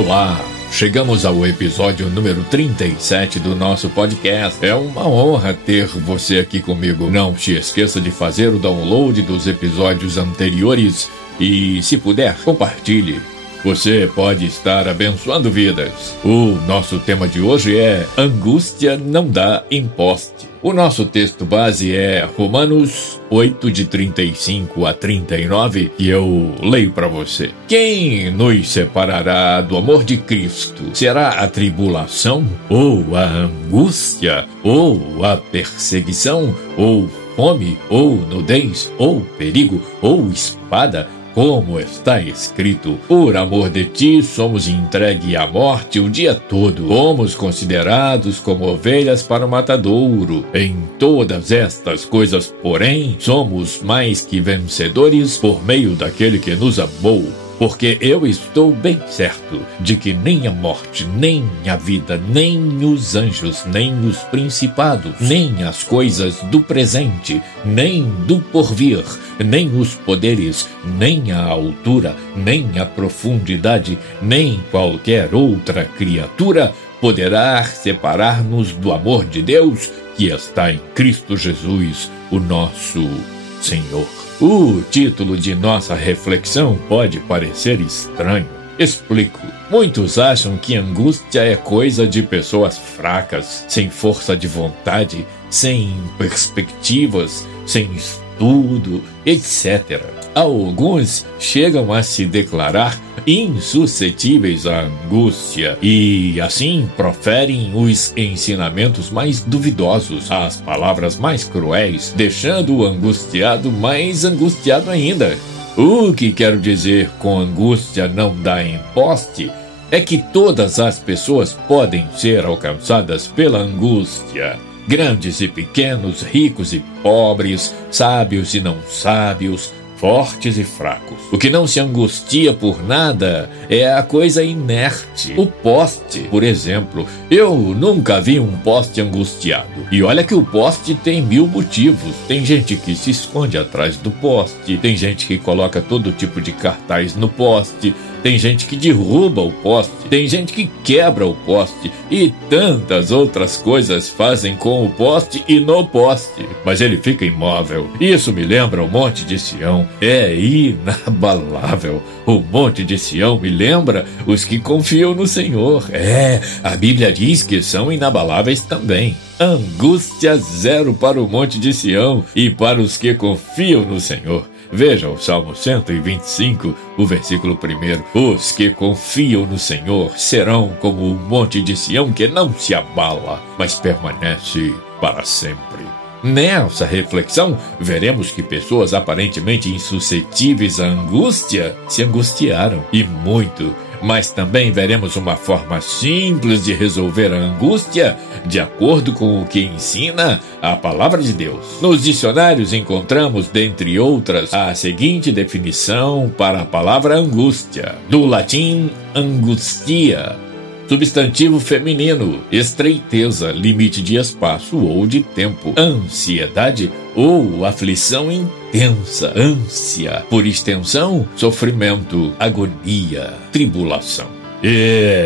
Olá! Chegamos ao episódio número 37 do nosso podcast. É uma honra ter você aqui comigo. Não se esqueça de fazer o download dos episódios anteriores e, se puder, compartilhe. Você pode estar abençoando vidas. O nosso tema de hoje é Angústia não dá imposte. O nosso texto base é Romanos 8, de 35 a 39, e eu leio para você. Quem nos separará do amor de Cristo? Será a tribulação, ou a angústia, ou a perseguição, ou fome, ou nudez, ou perigo, ou espada? Como está escrito, por amor de ti somos entregues à morte o dia todo. Fomos considerados como ovelhas para o matadouro. Em todas estas coisas, porém, somos mais que vencedores por meio daquele que nos amou. Porque eu estou bem certo de que nem a morte, nem a vida, nem os anjos, nem os principados, nem as coisas do presente, nem do porvir, nem os poderes, nem a altura, nem a profundidade, nem qualquer outra criatura poderá separar-nos do amor de Deus que está em Cristo Jesus, o nosso Senhor. O título de nossa reflexão pode parecer estranho. Explico. Muitos acham que angústia é coisa de pessoas fracas, sem força de vontade, sem perspectivas, sem estudo, etc. Alguns chegam a se declarar insuscetíveis à angústia e, assim, proferem os ensinamentos mais duvidosos, as palavras mais cruéis, deixando o angustiado mais angustiado ainda. O que quero dizer com angústia não dá imposte é que todas as pessoas podem ser alcançadas pela angústia. Grandes e pequenos, ricos e pobres, sábios e não sábios, fortes e fracos. O que não se angustia por nada é a coisa inerte. O poste, por exemplo. Eu nunca vi um poste angustiado. E olha que o poste tem 1000 motivos. Tem gente que se esconde atrás do poste, tem gente que coloca todo tipo de cartaz no poste, tem gente que derruba o poste, tem gente que quebra o poste e tantas outras coisas fazem com o poste e no poste. Mas ele fica imóvel. Isso me lembra o Monte de Sião. É inabalável. O Monte de Sião me lembra os que confiam no Senhor. A Bíblia diz que são inabaláveis também. Angústia zero para o Monte de Sião e para os que confiam no Senhor. Veja o Salmo 125, o versículo 1. Os que confiam no Senhor serão como o Monte de Sião que não se abala, mas permanece para sempre. Nessa reflexão, veremos que pessoas aparentemente insuscetíveis à angústia se angustiaram, e muito. Mas também veremos uma forma simples de resolver a angústia, de acordo com o que ensina a Palavra de Deus. Nos dicionários encontramos, dentre outras, a seguinte definição para a palavra angústia, do latim angustia. Substantivo feminino, estreiteza, limite de espaço ou de tempo, ansiedade ou aflição intensa, ânsia, por extensão, sofrimento, agonia, tribulação.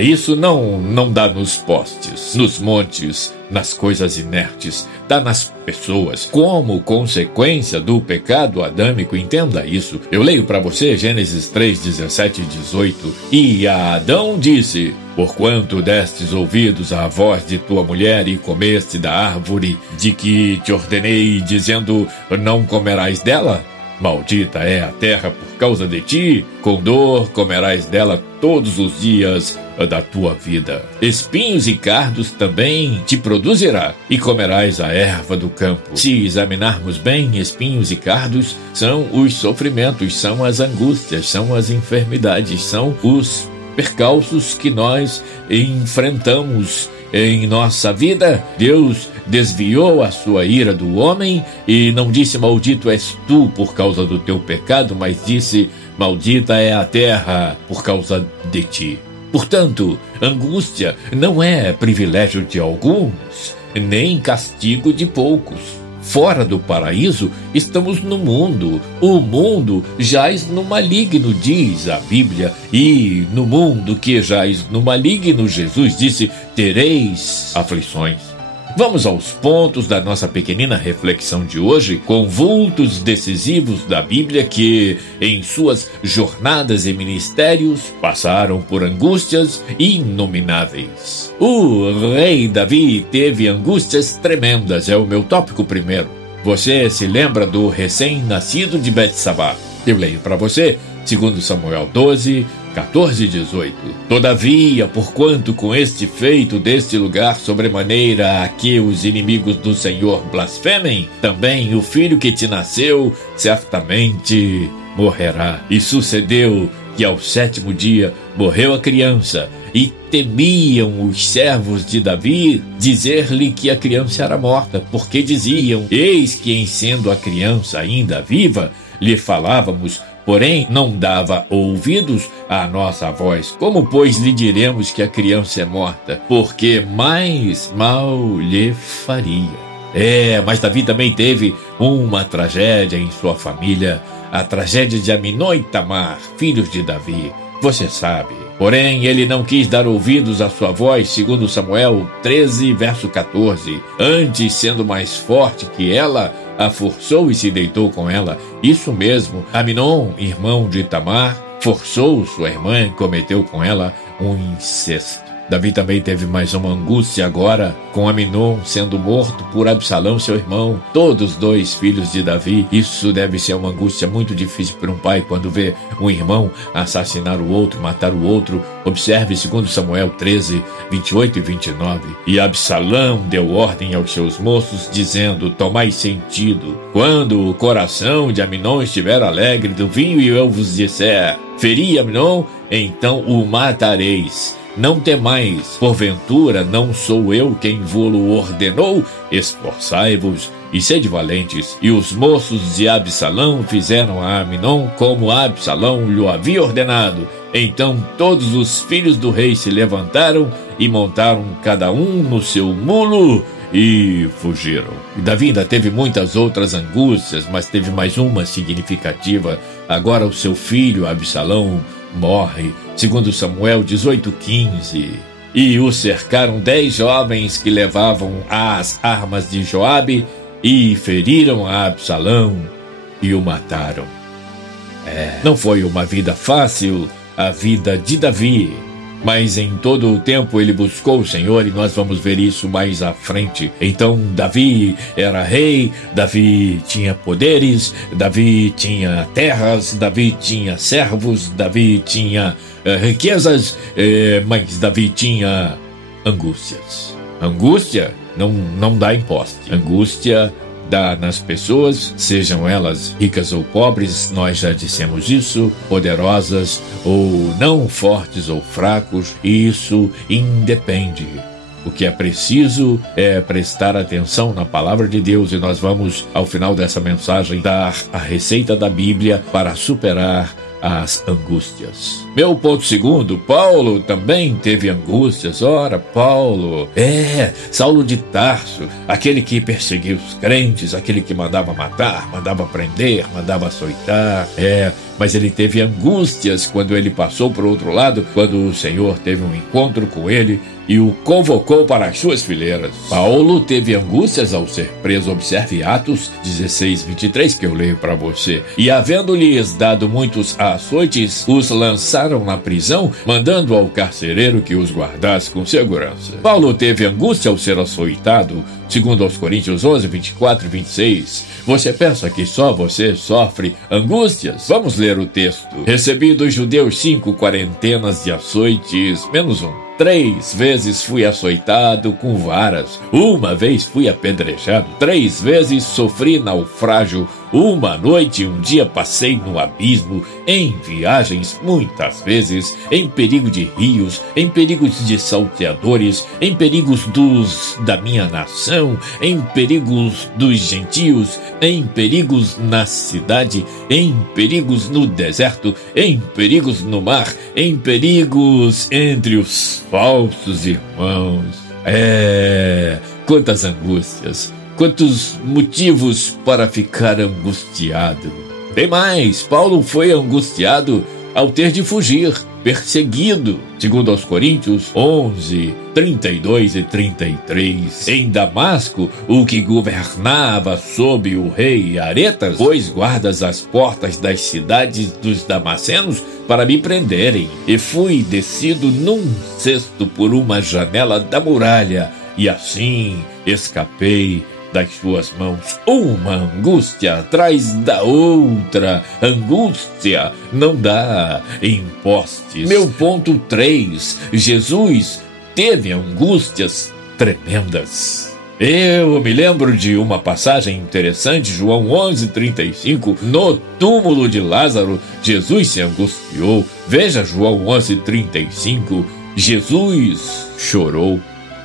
Isso não dá nos postes, nos montes, nas coisas inertes, dá nas pessoas, como consequência do pecado adâmico. Entenda isso. Eu leio para você Gênesis 3, 17 e 18. E a Adão disse: porquanto destes ouvidos à voz de tua mulher e comeste da árvore de que te ordenei, dizendo, não comerás dela? Maldita é a terra por causa de ti, com dor comerás dela todos os dias da tua vida. Espinhos e cardos também te produzirá, e comerás a erva do campo. Se examinarmos bem, espinhos e cardos são os sofrimentos, são as angústias, são as enfermidades, são os percalços que nós enfrentamos em nossa vida. Deus desviou a sua ira do homem e não disse maldito és tu por causa do teu pecado, mas disse maldita é a terra por causa de ti. Portanto, angústia não é privilégio de alguns, nem castigo de poucos. fora do paraíso, estamos no mundo. O mundo jaz no maligno, diz a Bíblia, e no mundo que jaz no maligno, Jesus disse, tereis aflições. Vamos aos pontos da nossa pequenina reflexão de hoje, com vultos decisivos da Bíblia que, em suas jornadas e ministérios, passaram por angústias inomináveis. O rei Davi teve angústias tremendas, é o meu tópico primeiro. Você se lembra do recém-nascido de Betsabá? Eu leio para você, 2 Samuel 12, 14 e 18. Todavia, porquanto com este feito deste lugar sobremaneira a que os inimigos do Senhor blasfemem, também o filho que te nasceu certamente morrerá. E sucedeu que ao 7º dia morreu a criança, e temiam os servos de Davi dizer-lhe que a criança era morta, porque diziam, eis que em sendo a criança ainda viva, lhe falávamos, porém não dava ouvidos à nossa voz. Como, pois, lhe diremos que a criança é morta? Porque mais mal lhe faria. Mas Davi também teve uma tragédia em sua família, a tragédia de Aminon e Tamar, filhos de Davi. Você sabe. Porém, ele não quis dar ouvidos à sua voz, segundo Samuel 13, verso 14. Antes, sendo mais forte que ela, a forçou e se deitou com ela. Isso mesmo, Aminon, irmão de Tamar, forçou sua irmã e cometeu com ela um incesto. Davi também teve mais uma angústia agora, com Aminon sendo morto por Absalão, seu irmão. Todos dois filhos de Davi. Isso deve ser uma angústia muito difícil para um pai quando vê um irmão assassinar o outro, matar o outro. Observe 2 Samuel 13, 28 e 29. E Absalão deu ordem aos seus moços, dizendo, tomai sentido. Quando o coração de Aminon estiver alegre do vinho e eu vos disser, feri Aminon, então o matareis. Não temais, porventura não sou eu quem vô-lo ordenou? Esforçai-vos e sede valentes. E os moços de Absalão fizeram a Aminon como Absalão lhe havia ordenado. Então todos os filhos do rei se levantaram e montaram cada um no seu mulo e fugiram. E Davi ainda teve muitas outras angústias, mas teve mais uma significativa. Agora o seu filho Absalão morre, segundo Samuel 18:15. E o cercaram 10 jovens que levavam as armas de Joabe e feriram a Absalão e o mataram. Não foi uma vida fácil a vida de Davi, mas em todo o tempo ele buscou o Senhor e nós vamos ver isso mais à frente. Então Davi era rei, Davi tinha poderes, Davi tinha terras, Davi tinha servos, Davi tinha riquezas, mas Davi tinha angústias. Angústia não dá em poste. Angústia dá nas pessoas, sejam elas ricas ou pobres, nós já dissemos isso, poderosas ou não, fortes ou fracos, isso independe. O que é preciso é prestar atenção na palavra de Deus e nós vamos, ao final dessa mensagem, dar a receita da Bíblia para superar as angústias. Meu ponto segundo, Paulo também teve angústias. Ora, Paulo, Saulo de Tarso, aquele que perseguia os crentes, aquele que mandava matar, mandava prender, mandava açoitar, mas ele teve angústias quando ele passou para o outro lado, quando o Senhor teve um encontro com ele e o convocou para as suas fileiras. Paulo teve angústias ao ser preso. Observe Atos 16, 23, que eu leio para você. E havendo-lhes dado muitos açoites, os lançaram na prisão, mandando ao carcereiro que os guardasse com segurança. Paulo teve angústia ao ser açoitado, segundo aos Coríntios 11, 24 e 26. Você pensa que só você sofre angústias? Vamos ler o texto. Recebi dos judeus 5 quarentenas de açoites, menos um. 3 vezes fui açoitado com varas, 1 vez fui apedrejado, 3 vezes sofri naufrágio, 1 noite e 1 dia passei no abismo, em viagens muitas vezes, em perigo de rios, em perigos de salteadores, em perigos da minha nação, em perigos dos gentios, em perigos na cidade, em perigos no deserto, em perigos no mar, em perigos entre os falsos irmãos. Quantas angústias, quantos motivos para ficar angustiado. Tem mais, Paulo foi angustiado ao ter de fugir, perseguido, segundo aos Coríntios 11, 32 e 33. Em Damasco, o que governava sob o rei Aretas, pôs guardas às portas das cidades dos damascenos para me prenderem, e fui descido num cesto por uma janela da muralha, e assim escapei das suas mãos. Uma angústia atrás da outra. Angústia não dá em postes. Meu ponto 3. Jesus teve angústias tremendas. Eu me lembro de uma passagem interessante, João 11:35, no túmulo de Lázaro, Jesus se angustiou. Veja João 11:35, Jesus chorou.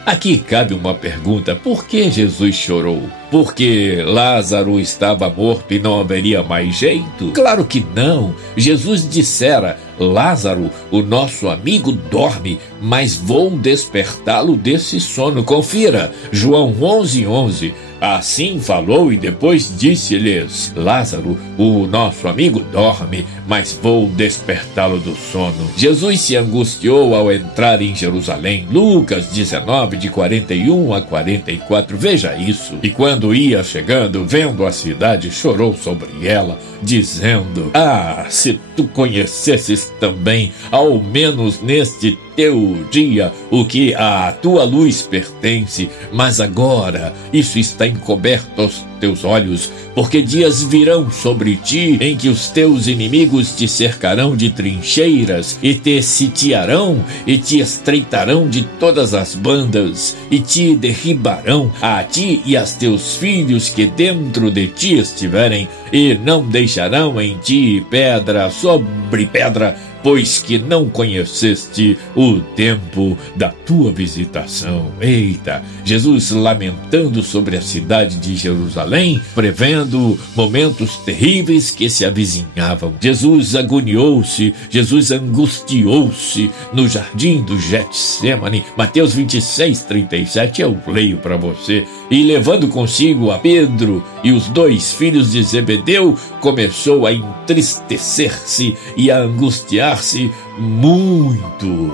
Aqui cabe uma pergunta: por que Jesus chorou? Porque Lázaro estava morto e não haveria mais jeito? Claro que não. Jesus dissera: Lázaro, o nosso amigo, dorme, mas vou despertá-lo desse sono. Confira, João 11:11. Assim falou e depois disse-lhes: Lázaro, o nosso amigo, dorme, mas vou despertá-lo do sono. Jesus se angustiou ao entrar em Jerusalém. Lucas 19, de 41 a 44. Veja isso. E quando ia chegando, vendo a cidade, chorou sobre ela, dizendo: Ah, se tu conhecesses também, ao menos neste teu dia, o que à tua luz pertence, mas agora isso está encoberto aos teus olhos, porque dias virão sobre ti em que os teus inimigos te cercarão de trincheiras e te sitiarão e te estreitarão de todas as bandas e te derribarão a ti e aos teus filhos que dentro de ti estiverem, e não deixarão em ti pedra sobre pedra, pois que não conheceste o tempo da tua visitação. Eita, Jesus lamentando sobre a cidade de Jerusalém, prevendo momentos terríveis que se avizinhavam. Jesus agoniou-se, Jesus angustiou-se no jardim do Getsêmani. Mateus 26:37, eu leio para você. E levando consigo a Pedro e os 2 filhos de Zebedeu, começou a entristecer-se e a angustiar-se muito.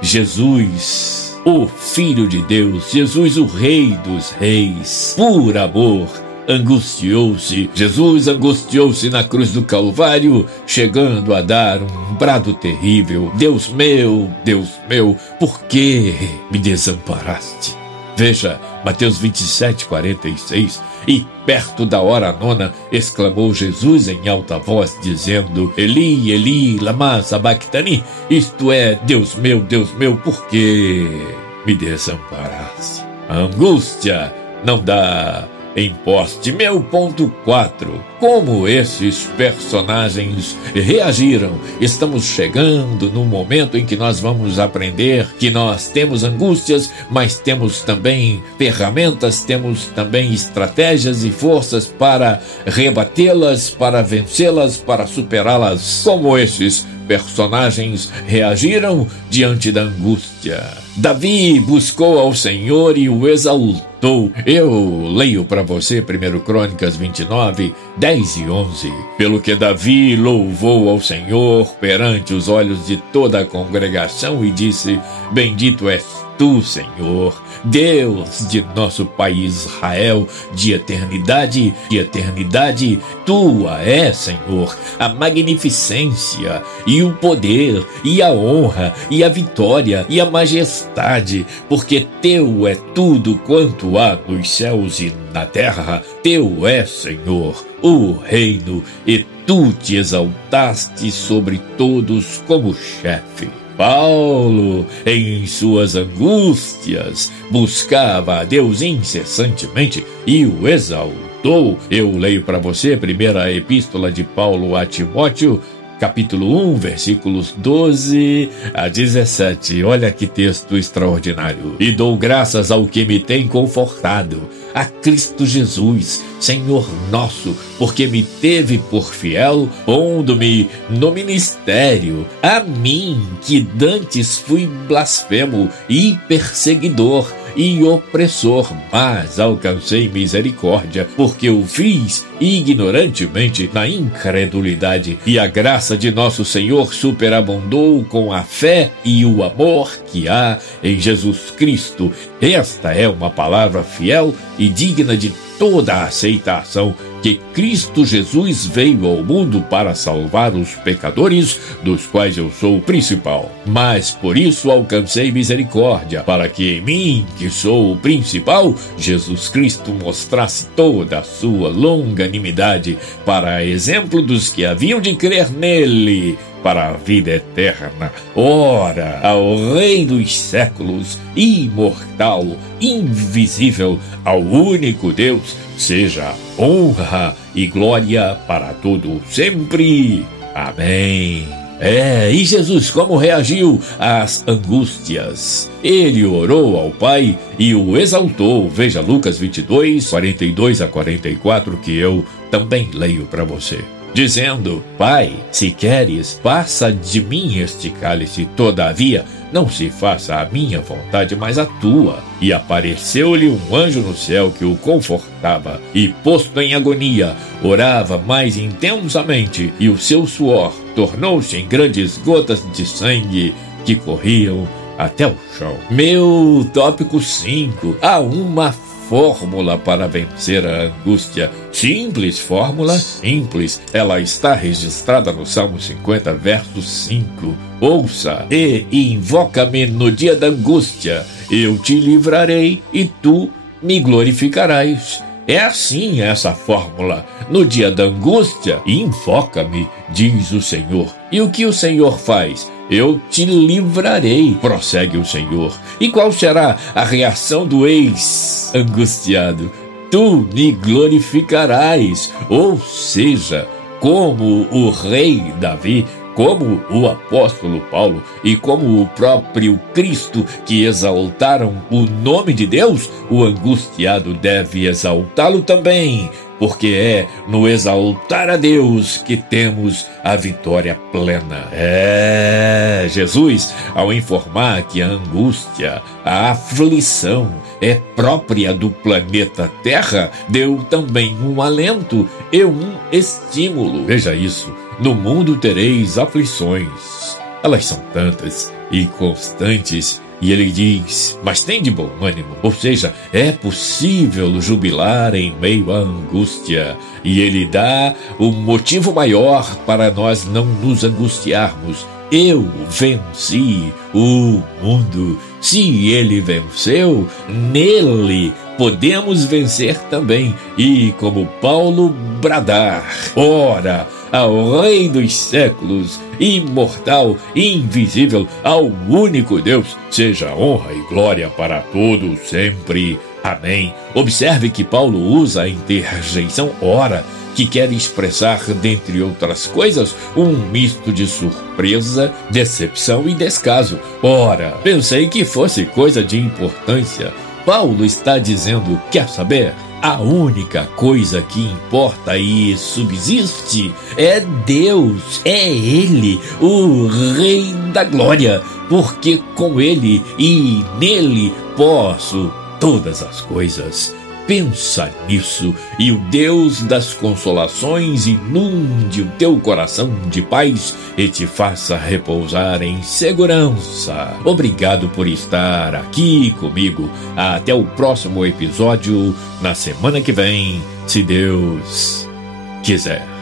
Jesus, o Filho de Deus, Jesus, o Rei dos Reis, por amor, angustiou-se. Jesus angustiou-se na cruz do Calvário, chegando a dar um brado terrível: Deus meu, por que me desamparaste? Veja, Mateus 27:46. E perto da hora nona, exclamou Jesus em alta voz, dizendo: Eli, Eli, lama sabachthani, isto é, Deus meu, por que me desamparaste? A angústia não dá em poste. Meu ponto 4. Como esses personagens reagiram? Estamos chegando no momento em que nós vamos aprender que nós temos angústias, mas temos também ferramentas, temos também estratégias e forças para rebatê-las, para vencê-las, para superá-las. Como esses personagens reagiram diante da angústia? Davi buscou ao Senhor e o exaltou. Eu leio para você 1 Crônicas 29, 10 e 11. Pelo que Davi louvou ao Senhor perante os olhos de toda a congregação e disse: Bendito és tu, Senhor, Deus de nosso pai Israel, de eternidade, tua é, Senhor, a magnificência e o poder e a honra e a vitória e a majestade, porque teu é tudo quanto há nos céus e na terra. Teu é, Senhor, o reino, e tu te exaltaste sobre todos como chefe. Paulo, em suas angústias, buscava a Deus incessantemente e o exaltou. Eu leio para você a primeira epístola de Paulo a Timóteo, capítulo 1, versículos 12 a 17. Olha que texto extraordinário. E dou graças ao que me tem confortado, a Cristo Jesus, Senhor nosso, porque me teve por fiel, pondo-me no ministério, a mim, que dantes fui blasfemo e perseguidor, e opressor, mas alcancei misericórdia, porque o fiz ignorantemente na incredulidade, e a graça de nosso Senhor superabundou com a fé e o amor que há em Jesus Cristo. Esta é uma palavra fiel e digna de toda a aceitação, que Cristo Jesus veio ao mundo para salvar os pecadores, dos quais eu sou o principal. Mas por isso alcancei misericórdia, para que em mim, que sou o principal, Jesus Cristo mostrasse toda a sua longanimidade, para exemplo dos que haviam de crer nele, para a vida eterna. Ora, ao Rei dos séculos, imortal, invisível, ao único Deus, seja honra e glória para todo sempre. Amém. E Jesus como reagiu às angústias? Ele orou ao Pai e o exaltou. Veja Lucas 22, 42 a 44, que eu também leio para você. Dizendo: Pai, se queres, passa de mim este cálice, todavia não se faça a minha vontade, mas a tua. E apareceu-lhe um anjo no céu que o confortava, e posto em agonia, orava mais intensamente, e o seu suor tornou-se em grandes gotas de sangue que corriam até o chão. Meu tópico 5. Há uma fórmula para vencer a angústia. Simples fórmula? Simples. Ela está registrada no Salmo 50, verso 5. Ouça: e invoca-me no dia da angústia, eu te livrarei e tu me glorificarás. É assim essa fórmula. No dia da angústia, invoca-me, diz o Senhor. E o que o Senhor faz? Eu te livrarei, prossegue o Senhor. E qual será a reação do ex-angustiado? Tu me glorificarás. Ou seja, como o rei Davi, como o apóstolo Paulo e como o próprio Cristo, que exaltaram o nome de Deus, o angustiado deve exaltá-lo também, porque é no exaltar a Deus que temos a vitória plena. Jesus, ao informar que a angústia, a aflição é própria do planeta Terra, deu também um alento e um estímulo. Veja isso: no mundo tereis aflições. Elas são tantas e constantes. E ele diz: mas tem de bom ânimo. Ou seja, é possível jubilar em meio à angústia. E ele dá um motivo maior para nós não nos angustiarmos. Eu venci o mundo. Se ele venceu, nele podemos vencer também. E como Paulo bradar: ora, ao Rei dos séculos, imortal, invisível, ao único Deus, seja honra e glória para todos sempre. Amém. Observe que Paulo usa a interjeição ora, que quer expressar, dentre outras coisas, um misto de surpresa, decepção e descaso. Ora, pensei que fosse coisa de importância. Paulo está dizendo: quer saber? A única coisa que importa e subsiste é Deus, é Ele, o Rei da Glória, porque com Ele e nele posso todas as coisas. Pensa nisso, e o Deus das consolações inunde o teu coração de paz e te faça repousar em segurança. Obrigado por estar aqui comigo. Até o próximo episódio, na semana que vem, se Deus quiser.